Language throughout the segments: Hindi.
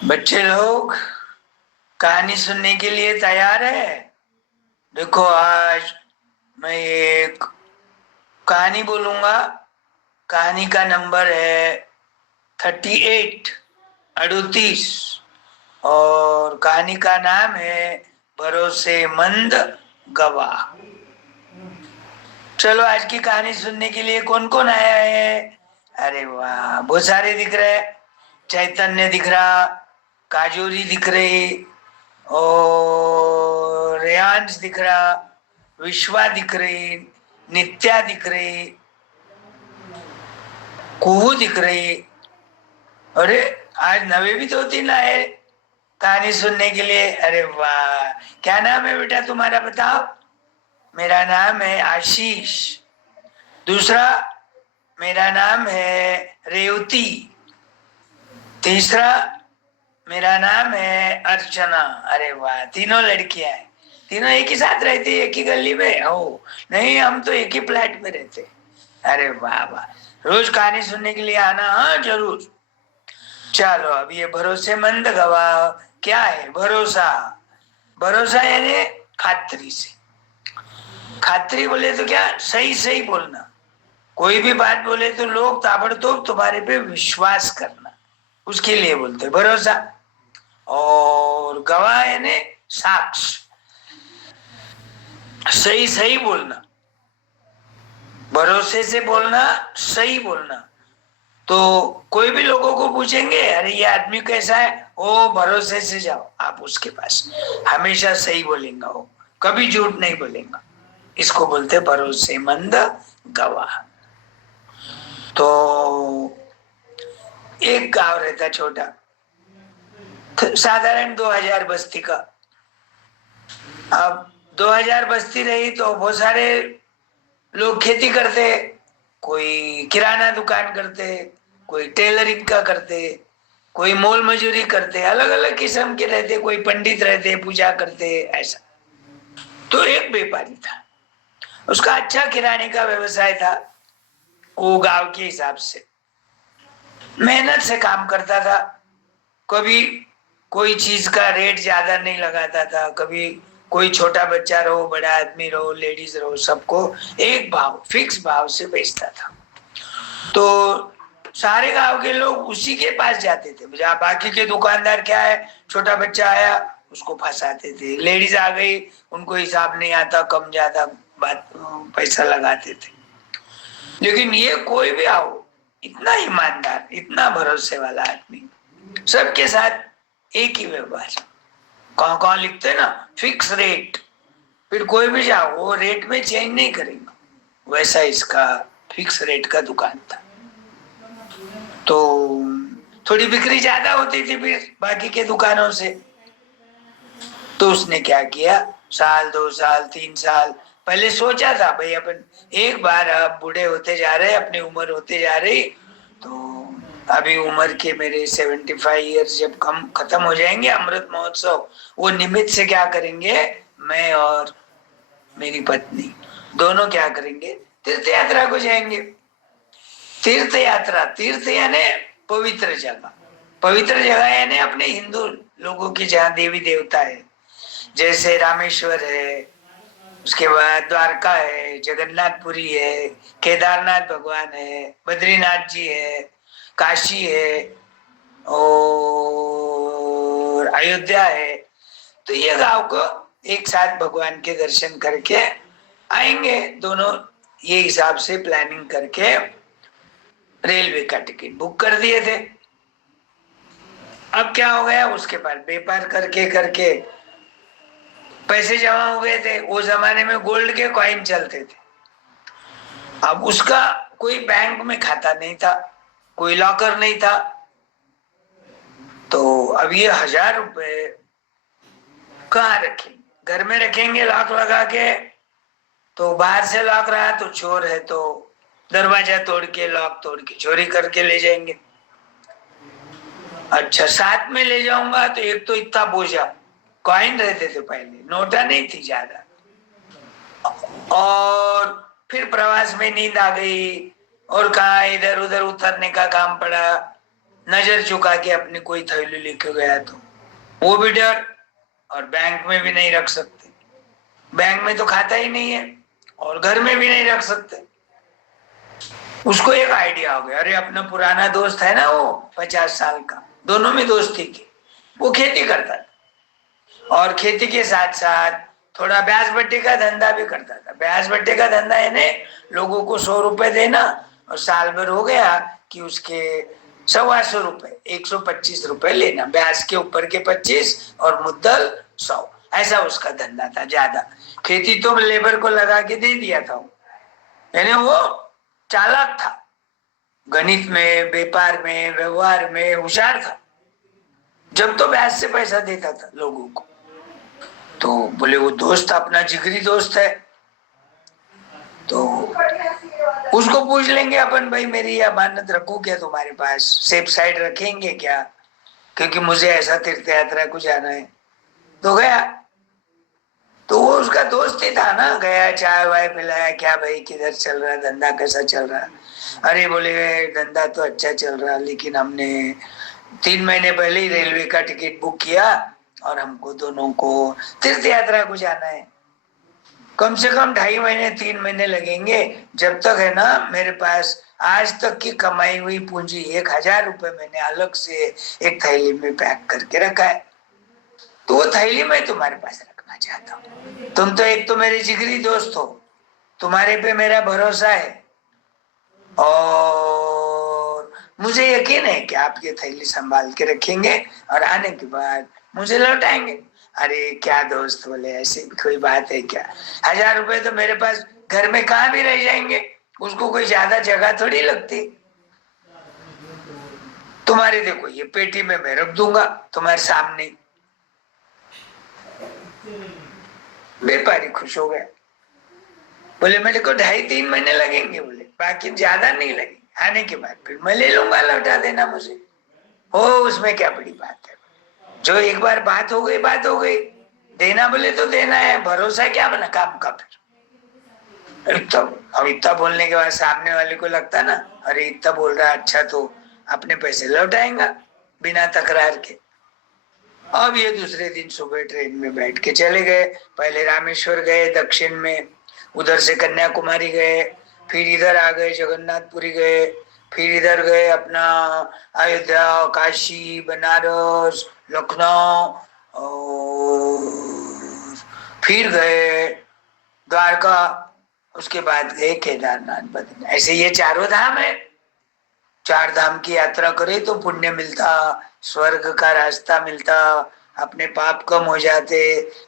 बच्चे लोग कहानी सुनने के लिए तैयार है। देखो, आज मैं एक कहानी बोलूंगा। कहानी का नंबर है 38, 38। और कहानी का नाम है भरोसेमंद गवाह। चलो, आज की कहानी सुनने के लिए कौन कौन आया है? अरे वाह, बहुत सारे दिख रहे। चैतन्य दिख रहा, काजोरी दिख रही, और रेयांश दिख रहा, विश्वा दिख रही, नित्या दिख रही, कुहू दिख रही। अरे, आज नवे भी 2-3 आए कहानी सुनने के लिए। अरे वाह, क्या नाम है बेटा तुम्हारा, बताओ? मेरा नाम है आशीष। दूसरा, मेरा नाम है रेवती। तीसरा, मेरा नाम है अर्चना। अरे वाह, तीनों लड़कियां हैं। तीनों एक ही साथ रहती है, एक ही गली में? हो नहीं, हम तो एक ही फ्लैट में रहते। अरे वाह वाह, रोज कहानी सुनने के लिए आना, हाँ जरूर। चलो, अब ये भरोसेमंद गवाह क्या है? भरोसा। भरोसा यानी खात्री से। खात्री बोले तो क्या? सही सही बोलना। कोई भी बात बोले तो लोग ताबड़तोड़ तुम्हारे पे विश्वास करना, उसके लिए बोलते भरोसा। और गवाह यानी साक्ष्य। सही सही बोलना, भरोसे से बोलना, सही बोलना। तो कोई भी लोगों को पूछेंगे, अरे ये आदमी कैसा है, ओ भरोसे से जाओ आप उसके पास, हमेशा सही बोलेगा वो, कभी झूठ नहीं बोलेगा। इसको बोलते भरोसेमंद गवाह। तो एक गांव रहता छोटा, साधारण 2000 बस्ती का। अब 2000 बस्ती रही तो बहुत सारे लोग खेती करते, कोई किराना दुकान करते, कोई टेलरिंग का करते, कोई मोल मजूरी करते, अलग अलग किस्म के रहते, कोई पंडित रहते, पूजा करते, ऐसा। तो एक व्यापारी था, उसका अच्छा किराने का व्यवसाय था। वो गांव के हिसाब से मेहनत से काम करता था। कभी कोई चीज का रेट ज्यादा नहीं लगाता था, कभी कोई छोटा बच्चा रहो, बड़ा आदमी रहो, लेडीज रहो, सबको एक भाव, फिक्स भाव से बेचता था। तो सारे गांव के लोग उसी के पास जाते थे। जहाँ बाकी के दुकानदार क्या है, छोटा बच्चा आया उसको फंसाते थे, लेडीज आ गई उनको हिसाब नहीं आता, कम ज्यादा बात पैसा लगाते थे। लेकिन ये कोई भी आओ, इतना ईमानदार, इतना भरोसे वाला आदमी, सबके साथ एक ही व्यवहार। कौन कौन लिखते ना, फिक्स रेट, फिर कोई भी जाओ वो रेट में चेंज नहीं करेगा। वैसा इसका फिक्स रेट का दुकान था। तो थोड़ी बिक्री ज्यादा होती थी फिर बाकी के दुकानों से। तो उसने क्या किया, साल 2 साल 3 साल पहले सोचा था, भाई अपन एक बार, अब बूढ़े होते जा रहे, अपनी उम्र होते जा रही, तो अभी उम्र के मेरे 75 ईयर्स जब कम खत्म हो जाएंगे, अमृत महोत्सव, वो निमित्त से क्या करेंगे, मैं और मेरी पत्नी दोनों क्या करेंगे, तीर्थ यात्रा को जाएंगे। तीर्थ यात्रा, तीर्थ यानी पवित्र जगह, पवित्र जगह यानी अपने हिंदू लोगों की जहाँ देवी देवता है, जैसे रामेश्वर है, उसके बाद द्वारका है, जगन्नाथपुरी है, केदारनाथ भगवान है, बद्रीनाथ जी है, काशी है, और अयोध्या है। तो ये गांव को एक साथ भगवान के दर्शन करके आएंगे दोनों, ये हिसाब से प्लानिंग करके रेलवे का टिकट बुक कर दिए थे। अब क्या हो गया, उसके पास व्यापार करके करके पैसे जमा हो गए थे। वो जमाने में गोल्ड के कॉइन चलते थे। अब उसका कोई बैंक में खाता नहीं था, कोई लॉकर नहीं था। तो अब ये 1000 रुपए कहाँ रखेंगे? घर में रखेंगे लॉक लगा के, तो बाहर से लॉक रहा तो चोर है तो दरवाजा तोड़ के, लॉक तोड़ के चोरी करके ले जाएंगे। अच्छा, साथ में ले जाऊंगा तो एक तो इतना बोझा, कॉइन रहते थे पहले, नोटा नहीं थी ज्यादा, और फिर प्रवास में नींद आ गई और कहा इधर उधर उतरने का काम पड़ा, नजर चुका के अपनी कोई थैली लेके गया तो वो भी डर, और बैंक में भी नहीं रख सकते, बैंक में तो खाता ही नहीं है, और घर में भी नहीं रख सकते। उसको एक आइडिया हो गया, अरे अपना पुराना दोस्त है ना वो 50 साल का, दोनों में दोस्ती थी, वो खेती करता था और खेती के साथ साथ थोड़ा ब्याज बट्टे का धंधा भी करता था। ब्याज बट्टे का धंधा यानी लोगों को 100 रुपए देना और साल भर हो गया कि उसके 125 रुपए 125 रुपए लेना, ब्याज के ऊपर के 25 और मुद्दल 100, ऐसा उसका धंधा था। ज्यादा खेती तो लेबर को लगा के दे दिया था, यानी वो चालाक था, गणित में, व्यापार में, व्यवहार में होशियार था। जब तो ब्याज से पैसा देता था लोगों को। तो बोले वो दोस्त अपना जिगरी दोस्त है, तो उसको पूछ लेंगे अपन, भाई मेरी अमानत रखूं क्या तुम्हारे पास, सेफ साइड रखेंगे क्या, क्योंकि मुझे ऐसा तीर्थ यात्रा को जाना है। तो गया, तो वो उसका दोस्त ही था ना, गया चाय वाय पिलाया, क्या भाई किधर चल रहा, धंधा कैसा चल रहा। अरे बोले धंधा तो अच्छा चल रहा, लेकिन हमने 3 महीने पहले ही रेलवे का टिकट बुक किया और हमको दोनों को तीर्थ यात्रा को जाना है। कम से कम 2.5 महीने 3 महीने लगेंगे, जब तक है ना मेरे पास आज तक की कमाई हुई पूंजी 1,000 रुपए मैंने अलग से एक थैली में पैक करके रखा है, तो वो थैली मैं तुम्हारे पास रखना चाहता हूँ। तुम तो एक तो मेरे जिगरी दोस्त हो, तुम्हारे पे मेरा भरोसा है और मुझे यकीन है कि आप ये थैली संभाल के रखेंगे और आने के बाद मुझे लौटाएंगे। अरे क्या दोस्त, बोले ऐसी कोई बात है क्या, 1,000 रुपए तो मेरे पास घर में कहाँ भी रह जाएंगे, उसको कोई ज्यादा जगह थोड़ी लगती। तुम्हारे देखो ये पेटी में मैं रख दूंगा तुम्हारे सामने। व्यापारी खुश हो गया, बोले मेरे को 2.5-3 महीने लगेंगे, बोले बाकी ज्यादा नहीं लगेंगे, आने के बाद फिर मैं ले लूंगा, लौटा देना मुझे, हो उसमें क्या बड़ी बात है। जो एक बार बात हो गई बात हो गई, देना बोले तो देना है, भरोसा क्या बना काम का। फिर अब इतना बोलने के बाद सामने वाले को लगता ना, अरे इतना बोल रहा है, अच्छा तो अपने पैसे लौटाएंगा बिना तकरार के। अब ये दूसरे दिन सुबह ट्रेन में बैठ के चले गए, पहले रामेश्वर गए दक्षिण में, उधर से कन्याकुमारी गए, फिर इधर आ गए जगन्नाथपुरी गए, फिर इधर गए अपना अयोध्या, काशी, बनारस, लखनऊ, और फिर गए द्वारका, उसके बाद गए केदारनाथ, बद्रीनाथ। ऐसे ये चारों धाम है। 4 धाम की यात्रा करे तो पुण्य मिलता, स्वर्ग का रास्ता मिलता, अपने पाप कम हो जाते,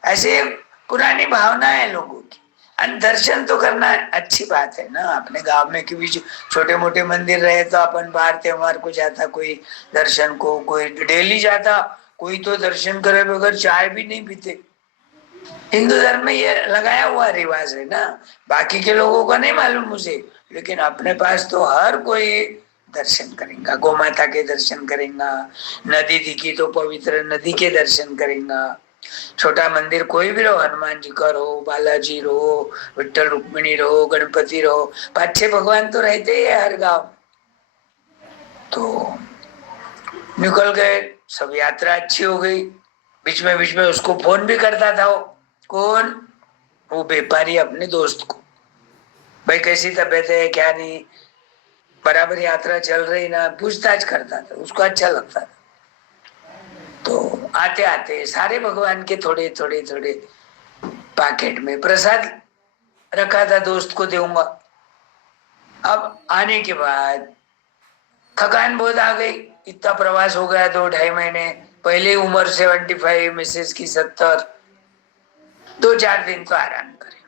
ऐसे पुरानी भावना है लोगों की। दर्शन तो करना अच्छी बात है ना, अपने गांव में कभी छोटे मोटे मंदिर रहे तो अपन बाहर त्योहार को जाता, कोई दर्शन को, कोई डेली जाता, कोई तो दर्शन करे बगैर चाय भी नहीं पीते। हिंदू धर्म में ये लगाया हुआ रिवाज है ना, बाकी के लोगों को नहीं मालूम मुझे, लेकिन अपने पास तो हर कोई दर्शन करेगा, गौ माता के दर्शन करेगा, नदी दिखी तो पवित्र नदी के दर्शन करेगा, छोटा मंदिर कोई भी रहो, हनुमान जी का रहो, बालाजी रहो, विठ्ठल रुक्मिणी रहो, गणपति रहो, 5-6 भगवान तो रहते ही है हर गांव। तो निकल गए सब, यात्रा अच्छी हो गई। बीच में उसको फोन भी करता था वो, कौन, वो व्यापारी अपने दोस्त को, भाई कैसी तबीयत है क्या नहीं, बराबर यात्रा चल रही ना, पूछताछ करता था, उसको अच्छा लगता था। तो आते आते सारे भगवान के थोड़े थोड़े थोड़े पैकेट में प्रसाद रखा था, दोस्त को दूंगा। अब आने के बाद थकान बहुत आ गई, इतना प्रवास हो गया 2-2.5 महीने, पहले उम्र 75, मिसेस की 70, 2-4 दिन तो आराम करे,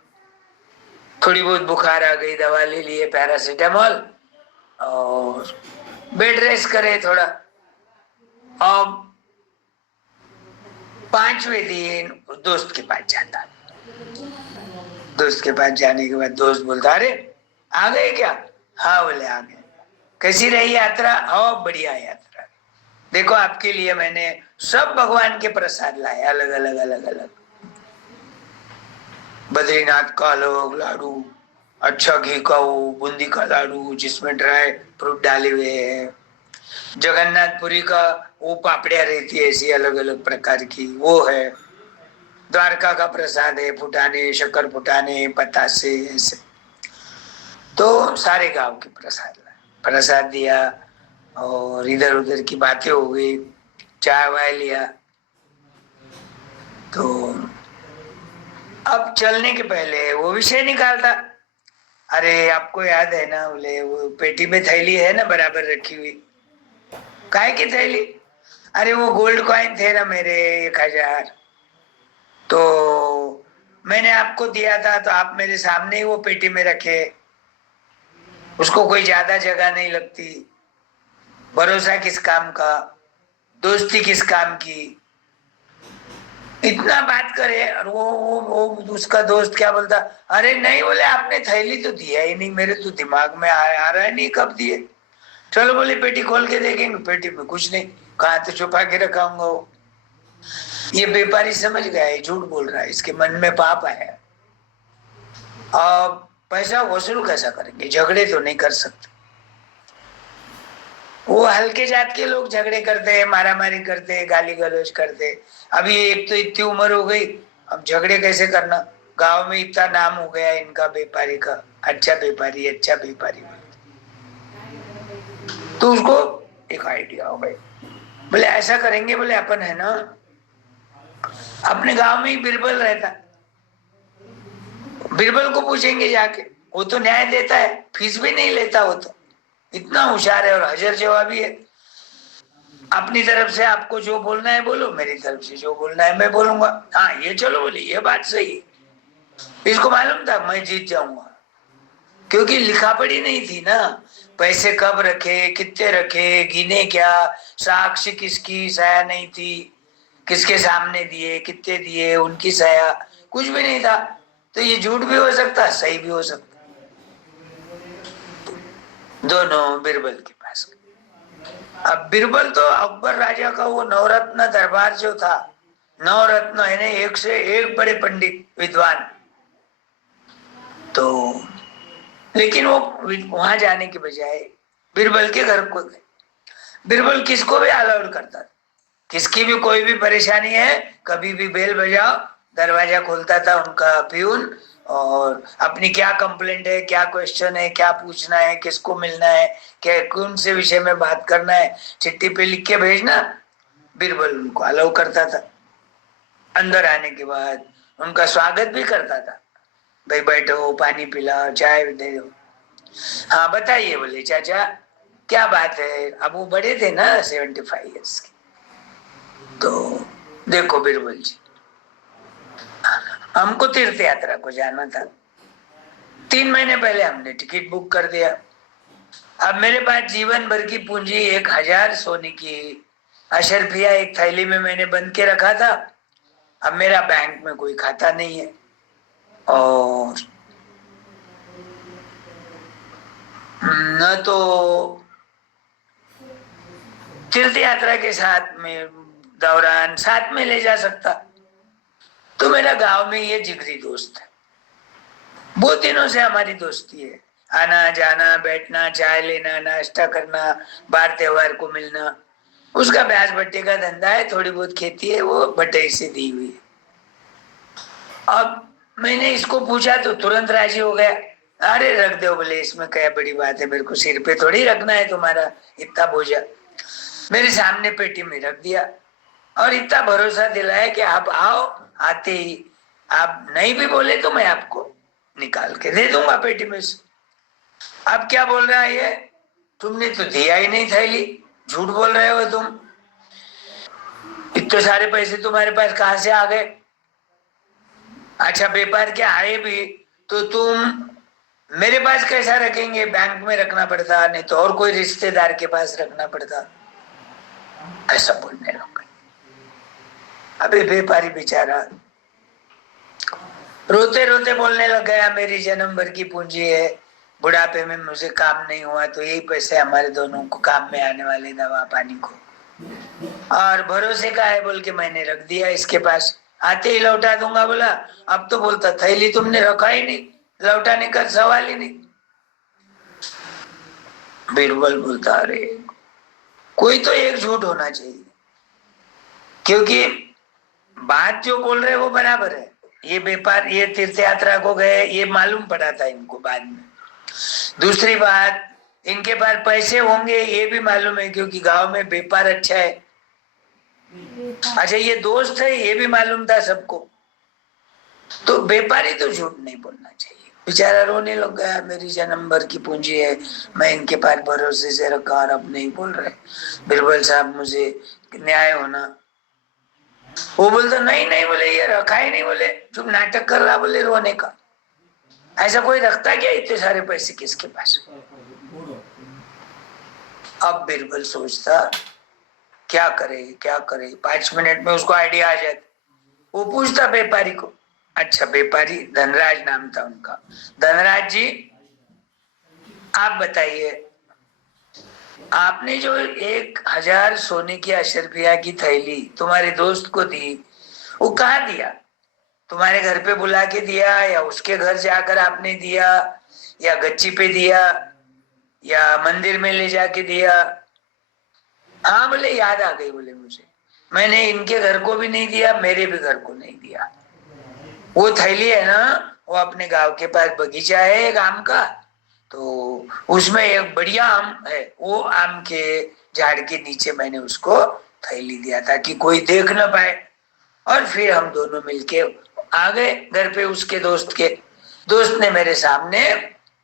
थोड़ी बहुत बुखार आ गई, दवा ले लिए पैरासीटामोल और बेड रेस्ट करे थोड़ा। अब 5वें दिन दोस्त के पास जाता, दोस्त के पास जाने के बाद दोस्त बोलता, अरे आ गए क्या, हाँ बोले आ गए, कैसी रही यात्रा, हाँ बढ़िया यात्रा, देखो आपके लिए मैंने सब भगवान के प्रसाद लाए, अलग अलग अलग अलग, बद्रीनाथ का अलग लाडू, अच्छा घी का वो बूंदी का लाडू जिसमें ड्राई फ्रूट डाले हुए हैं, जगन्नाथपुरी का वो पापड़िया रहती है ऐसी अलग अलग प्रकार की, वो है। द्वारका का प्रसाद है, फुटाने, शक्कर फुटाने, पतासे, ऐसे। तो सारे गांव के प्रसाद लाए, प्रसाद दिया और इधर उधर की बातें हो गई, चाय वाय लिया। तो अब चलने के पहले वो विषय निकालता, अरे आपको याद है ना, बोले वो पेटी में थैली है ना बराबर रखी हुई, काहे की थैली? अरे वो गोल्ड कॉइन थे ना मेरे 1000, तो मैंने आपको दिया था, तो आप मेरे सामने ही वो पेटी में रखे, उसको कोई ज्यादा जगह नहीं लगती। भरोसा किस काम का, दोस्ती किस काम की? इतना बात करे और वो उसका दोस्त क्या बोलता, अरे नहीं, बोले आपने थैली तो दिया ही नहीं, मेरे तो दिमाग में आ रहा है नहीं कब दिए। चलो बोले पेटी खोल के देखेंगे, पेटी में कुछ नहीं, कहा तो छुपा के रखा होगा वो। ये व्यापारी समझ गया है झूठ बोल रहा है, इसके मन में पाप आया। अब पैसा वसूल कैसा करेंगे, झगड़े तो नहीं कर सकते। वो हल्के जात के लोग झगड़े करते हैं, मारामारी करते हैं, गाली गलौज करते हैं। अभी एक तो इतनी उम्र हो गई, अब झगड़े कैसे करना? गांव में इतना नाम हो गया इनका व्यापारी का, अच्छा व्यापारी, अच्छा व्यापारी। तो उसको एक आइडिया हो गई, बोले ऐसा करेंगे, बोले अपन है ना अपने गांव में ही बीरबल रहता, बीरबल को पूछेंगे जाके, वो तो न्याय देता है, फीस भी नहीं लेता, वो तो इतना होशियार है और हाजिर जवाबी है। अपनी तरफ से आपको जो बोलना है बोलो, मेरी तरफ से जो बोलना है मैं बोलूंगा। हाँ ये चलो बोले, ये बात सही है। इसको मालूम था मैं जीत जाऊंगा, क्योंकि लिखा पढ़ी नहीं थी ना, पैसे कब रखे, कितने रखे, गिने क्या, साक्ष्य किसकी सया नहीं थी, किसके सामने दिए, कितने दिए, उनकी सया कुछ भी नहीं था। तो ये झूठ भी हो सकता, सही भी हो सकता। दोनों बीरबल के पास। अब बीरबल तो अकबर राजा का वो नवरत्न दरबार जो था, नवरत्न है ना, एक से एक बड़े पंडित विद्वान। तो लेकिन वो वहां जाने के बजाय बीरबल के घर को गए। बीरबल किसको भी अलाउड करता था, किसकी भी कोई भी परेशानी है कभी भी बेल बजाओ, दरवाजा खोलता था उनका प्यून। और अपनी क्या कंप्लेंट है, क्या क्वेश्चन है, क्या पूछना है, किसको मिलना है, क्या कौन से विषय में बात करना है, चिट्ठी पे लिख के भेजना। बीरबल उनको अलाउ करता था। अंदर आने के बाद उनका स्वागत भी करता था, भाई बैठो, पानी पिलाओ, चाय दे दो। हाँ बताइए, बोले चाचा क्या बात है। अब वो बड़े थे ना 75 ईयर्स के। तो देखो बीरबल जी, हमको तीर्थ यात्रा को जाना था, 3 महीने पहले हमने टिकट बुक कर दिया। अब मेरे पास जीवन भर की पूंजी 1000 सोने की अशरफिया एक थैली में मैंने बंद के रखा था। अब मेरा बैंक में कोई खाता नहीं है, और न तो तीर्थ यात्रा के साथ में दौरान साथ में ले जा सकता। तो मेरा गांव में ये जिगरी दोस्त है, बहुत दिनों से हमारी दोस्ती है, आना जाना, बैठना, चाय लेना, नाश्ता करना, बार त्योहार को मिलना। उसका ब्याज भट्टे का धंधा है, थोड़ी बहुत खेती है, वो भट्टे से दी हुई है। अब मैंने इसको पूछा तो तुरंत राजी हो गया। अरे रख दो बोले, इसमें क्या बड़ी बात है, मेरे को सिर पे थोड़ी रखना है तुम्हारा इतना बोझा। मेरे सामने पेटी में रख दिया और इतना भरोसा दिलाया कि आप आओ, आते ही आप नहीं भी बोले तो मैं आपको निकाल के दे दूंगा पेटी में से। अब क्या बोल रहा है ये, तुमने तो दिया ही नहीं थैली, झूठ बोल रहे हो तुम, इतने सारे पैसे तुम्हारे पास कहां से आ गए? अच्छा व्यापार क्या आए भी तो तुम मेरे पास कैसा रखेंगे, बैंक में रखना पड़ता, नहीं तो और कोई रिश्तेदार के पास रखना पड़ता, ऐसा बोलने लग गए। अबे व्यापारी बेचारा रोते रोते बोलने लग गया, मेरी जन्म भर की पूंजी है, बुढ़ापे में मुझे काम नहीं हुआ तो यही पैसे हमारे दोनों को काम में आने वाले, दवा पानी को, और भरोसे का है बोल के मैंने रख दिया इसके पास, आते ही लौटा दूंगा बोला। अब तो बोलता थैली तुमने रखा ही नहीं, लौटाने का सवाल ही नहीं। बीरबल बोलता, अरे कोई तो एक झूठ होना चाहिए, क्योंकि बात जो बोल रहे हैं वो बराबर है। ये व्यापार, ये तीर्थ यात्रा को गए, ये मालूम पड़ा था इनको बाद में। दूसरी बात, इनके पास पैसे होंगे ये भी मालूम है, क्योंकि गांव में व्यापार अच्छा है। अच्छा, ये दोस्त है ये भी मालूम था सबको। तो व्यापारी तो झूठ नहीं बोलना चाहिए। बेचारा रोने लग गया, मेरी जन्म भर की पूंजी है, मैं इनके पास भरोसे से रखा और अब नहीं बोल रहे। बिरबल साहब मुझे न्याय होना। वो बोलता नहीं नहीं, बोले ये रखा ही नहीं, बोले तुम नाटक कर रहा, बोले रोने का। ऐसा कोई रखता क्या इतने सारे पैसे किसके पास। अब बिरबल सोचता क्या करे क्या करे, 5 मिनट में उसको आइडिया आ जाता। वो पूछता व्यापारी को, अच्छा व्यापारी धनराज नाम था उनका, धनराज जी आप बताइए, आपने जो 1,000 सोने की अशरफिया की थैली तुम्हारे दोस्त को दी, वो कहाँ दिया? तुम्हारे घर पे बुला के दिया, या उसके घर जाकर आपने दिया, या गच्ची पे दिया, या मंदिर में ले जाके दिया? हाँ बोले याद आ गई, बोले मुझे, मैंने इनके घर को भी नहीं दिया, मेरे भी घर को नहीं दिया। वो थैली है ना, वो अपने गांव के पास बगीचा है एक आम का, तो उसमें एक बढ़िया आम है, वो आम के झाड़ के नीचे मैंने उसको थैली दिया ताकि कोई देख ना पाए। और फिर हम दोनों मिलके आ गए घर पे, उसके दोस्त के। दोस्त ने मेरे सामने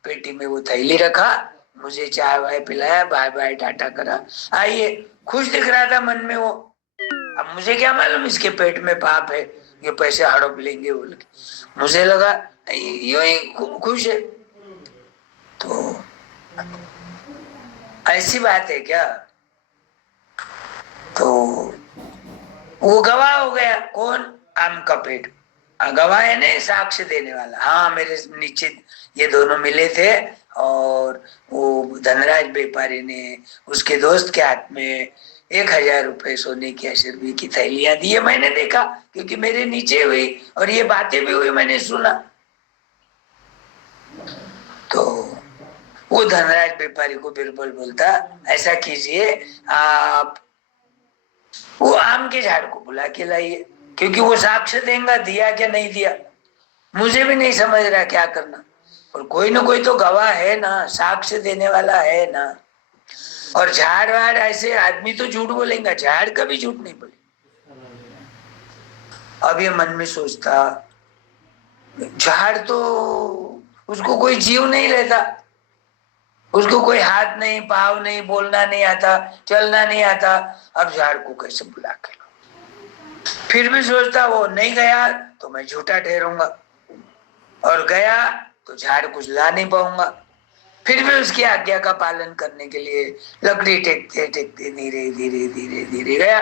पेटी में वो थैली रखा, मुझे चाय वाय पिलाया, बाय बाय टाटा करा, आइए, खुश दिख रहा था मन में वो। अब मुझे क्या मालूम इसके पेट में पाप है, ये पैसे हड़प लेंगे बोल के। मुझे लगा यूं ही खुश है। तो ऐसी बात है क्या? तो वो गवाह हो गया, कौन? आम का पेड़। गवाह है ना, साक्ष्य देने वाला। हाँ मेरे नीचे ये दोनों मिले थे, और वो धनराज व्यापारी ने उसके दोस्त के हाथ में 1,000 रुपए सोने की अशरफी की थैलियां दी है, मैंने देखा, क्योंकि मेरे नीचे हुई और ये बातें भी हुई, मैंने सुना। तो वो धनराज व्यापारी को बिरबल बोलता, ऐसा कीजिए, आप वो आम के झाड़ को बुला के लाइए, क्योंकि वो साक्ष्य देगा दिया क्या नहीं दिया। मुझे भी नहीं समझ रहा क्या करना, और कोई ना कोई तो गवाह है ना, साक्ष्य देने वाला है ना। और झाड़ वाड़ ऐसे आदमी तो झूठ बोलेगा, झाड़ कभी झूठ नहीं बोले। अब ये मन में सोचता, झाड़ तो उसको कोई जीव नहीं रहता, उसको कोई हाथ नहीं, पाँव नहीं, बोलना नहीं आता, चलना नहीं आता, अब झाड़ को कैसे बुला के लो? फिर भी सोचता वो नहीं गया तो मैं झूठा ठहरूंगा, और गया तो झाड़ कुछ ला नहीं पाऊंगा। फिर भी उसकी आज्ञा का पालन करने के लिए लकड़ी टेकते टेकते धीरे धीरे धीरे धीरे गया।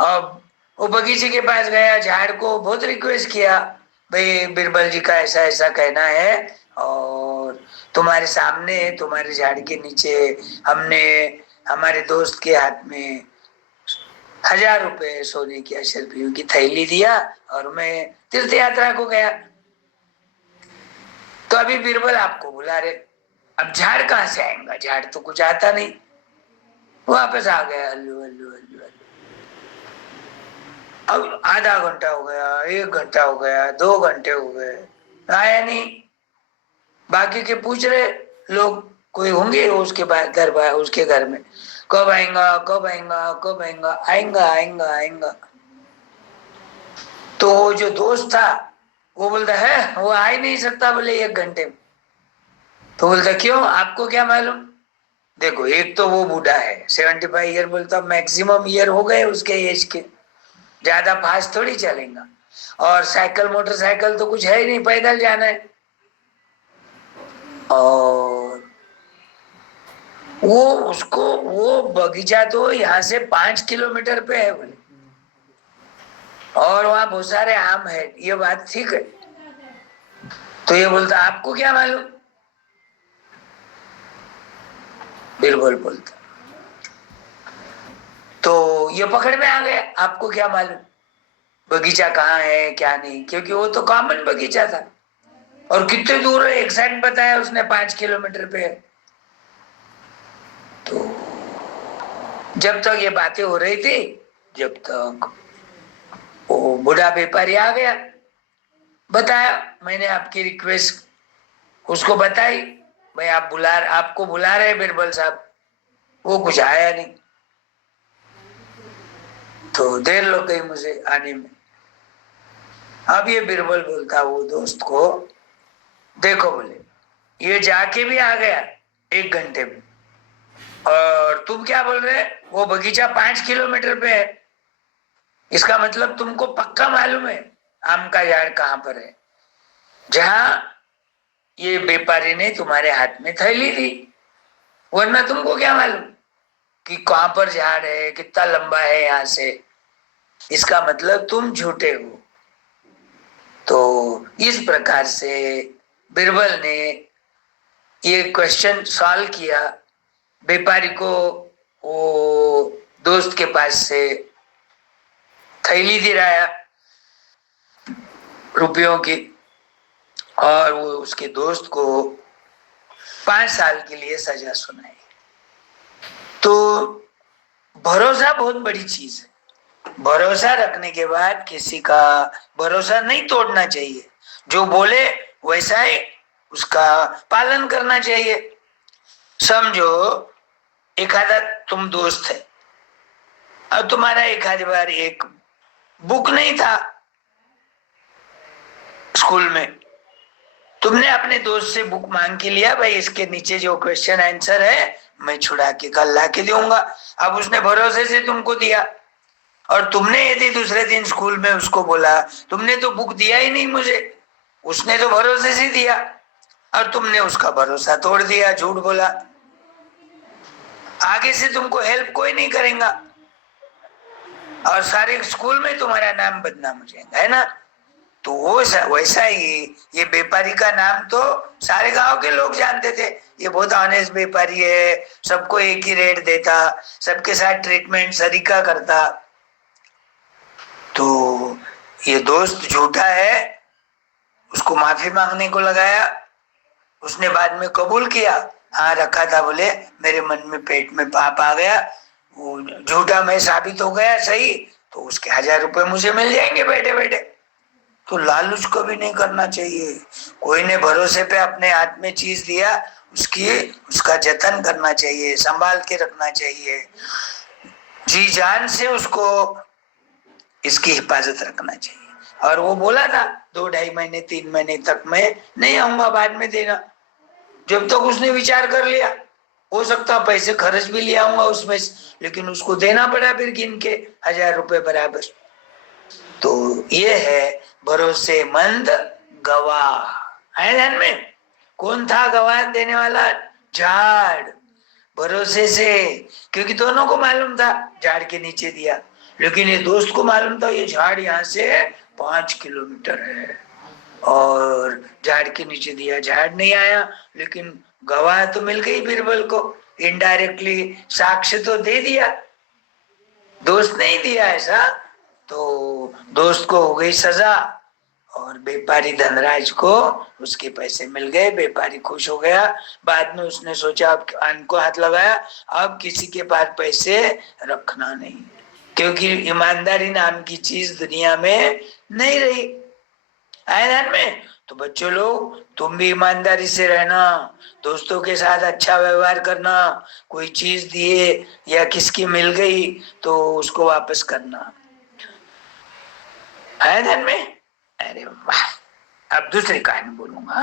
अब वो बगीचे के पास गया, झाड़ को बहुत रिक्वेस्ट किया, भाई बिरबल जी का ऐसा ऐसा कहना है, और तुम्हारे सामने तुम्हारे झाड़ के नीचे हमने हमारे दोस्त के हाथ में 1,000 रुपए सोने की अशरफियों की थैली दिया, और मैं तीर्थ यात्रा को गया, तो अभी बिरबल आपको बुला रहे। अब झाड़ कहाँ से आएगा, झाड़ तो कुछ आता नहीं। वापस आ गया, हल्लू हल्लू हल्लू हल्लू। अब आधा घंटा हो गया, 1 घंटा हो गया, 2 घंटे हो गए, आया नहीं। बाकी के पूछ रहे लोग, कोई होंगे उसके उसके घर में, कब आएगा कब आएगा कब आएगा, आएगा आएगा आएगा। तो वो जो दोस्त था वो बोलता है वो आ ही नहीं सकता, बोले 1 घंटे में। तो बोलता क्यों, आपको क्या मालूम? देखो एक तो वो बूढ़ा है, 75 ईयर, बोलता मैक्सिमम ईयर हो गए उसके एज के, ज्यादा फास्ट थोड़ी चलेगा, और साइकिल मोटरसाइकिल तो कुछ है ही नहीं, पैदल जाना है। और वो उसको वो बगीचा तो यहाँ से 5 किलोमीटर पे है बोले, और वहां बहुत सारे आम है, ये बात ठीक है। तो ये बोलता आपको क्या मालूम? बिरबल बोलता, तो ये पकड़ में आ गया, आपको क्या मालूम बगीचा कहाँ है क्या नहीं, क्योंकि वो तो कॉमन बगीचा था, और कितने दूर है एग्जैक्ट बताया उसने, 5 किलोमीटर पे है। तो जब तक ये बातें हो रही थी, जब तक वो बूढ़ा व्यापारी आ गया, बताया मैंने आपकी रिक्वेस्ट उसको बताई, भाई आपको बुला रहे बिरबल साहब, वो कुछ आया नहीं, तो देर लग गई मुझे आने में। अब ये बिरबल बोलता वो दोस्त को, देखो बोले ये जाके भी आ गया 1 घंटे में, और तुम क्या बोल रहे, वो बगीचा 5 किलोमीटर पे है, इसका मतलब तुमको पक्का मालूम है आम का झाड़ कहाँ पर है, जहां ये व्यापारी ने तुम्हारे हाथ में थैली दी, वरना तुमको क्या मालूम कि कहां पर झाड़ है, कितना लंबा है यहाँ से, इसका मतलब तुम झूठे हो। तो इस प्रकार से बिरबल ने ये क्वेश्चन सॉल्व किया, व्यापारी को वो दोस्त के पास से थैली दिलाया रुपयों की, और वो उसके दोस्त को 5 साल के लिए सजा सुनाई। तो भरोसा बहुत बड़ी चीज है, भरोसा रखने के बाद किसी का भरोसा नहीं तोड़ना चाहिए, जो बोले वैसा ही उसका पालन करना चाहिए। समझो एक आधा तुम दोस्त है, अब तुम्हारा एक आधी बार एक बुक नहीं था स्कूल में, तुमने अपने दोस्त से बुक मांग के लिया, भाई इसके नीचे जो क्वेश्चन आंसर है मैं छुड़ा के कल ला के दूंगा। अब उसने भरोसे से तुमको दिया, और तुमने यदि दूसरे दिन स्कूल में उसको बोला तुमने तो बुक दिया ही नहीं मुझे, उसने तो भरोसे से दिया और तुमने उसका भरोसा तोड़ दिया, झूठ बोला, आगे से तुमको हेल्प कोई नहीं करेगा और सारे स्कूल में तुम्हारा नाम बदनाम हो जाएगा, है ना। तो वो वैसा ही ये व्यापारी का नाम तो सारे गांव के लोग जानते थे, ये बहुत ऑनेस्ट व्यापारी है, सबको एक ही रेट देता, सबके साथ ट्रीटमेंट सरीका करता। तो ये दोस्त झूठा है, उसको माफी मांगने को लगाया, उसने बाद में कबूल किया, हाँ रखा था, बोले मेरे मन में पेट में पाप आ गया, वो झूठा मैं साबित हो गया सही, तो उसके 1000 रुपए मुझे मिल जाएंगे बैठे बैठे। तो लालच कभी नहीं करना चाहिए, कोई ने भरोसे पे अपने हाथ में चीज दिया उसका जतन करना चाहिए, संभाल के रखना चाहिए, जी जान से उसको इसकी हिफाजत रखना चाहिए। और वो बोला था 2-2.5 महीने 3 महीने तक मैं नहीं आऊंगा, बाद में देना, जब तक उसने विचार कर लिया, हो सकता पैसे खर्च भी ले आऊंगा उसमें, लेकिन उसको देना पड़ा फिर गिन के 1000 रुपए बराबर। तो ये है भरोसेमंद गवाह, है ध्यान में, कौन था गवाह देने वाला, झाड़, भरोसे से, क्योंकि दोनों को मालूम था झाड़ के नीचे दिया, लेकिन ये दोस्त को मालूम था ये झाड़ यहाँ से 5 किलोमीटर है, और झाड़ के नीचे दिया, झाड़ नहीं आया, लेकिन गवाह तो मिल गई बिरबल को, इनडायरेक्टली साक्ष्य तो दे दिया, दोस्त नहीं दिया ऐसा, तो दोस्त को हो गई सजा, और व्यापारी धनराज को उसके पैसे मिल गए, व्यापारी खुश हो गया। बाद में उसने सोचा अब अन्न को हाथ लगाया, अब किसी के पास पैसे रखना नहीं, क्योंकि ईमानदारी नाम की चीज दुनिया में नहीं रही, आए ध्यान में। तो बच्चों लोग तुम भी ईमानदारी से रहना, दोस्तों के साथ अच्छा व्यवहार करना, कोई चीज दिए या किसकी मिल गई तो उसको वापस करना, आए ध्यान में। अरे वाह, अब दूसरी कहानी बोलूंगा।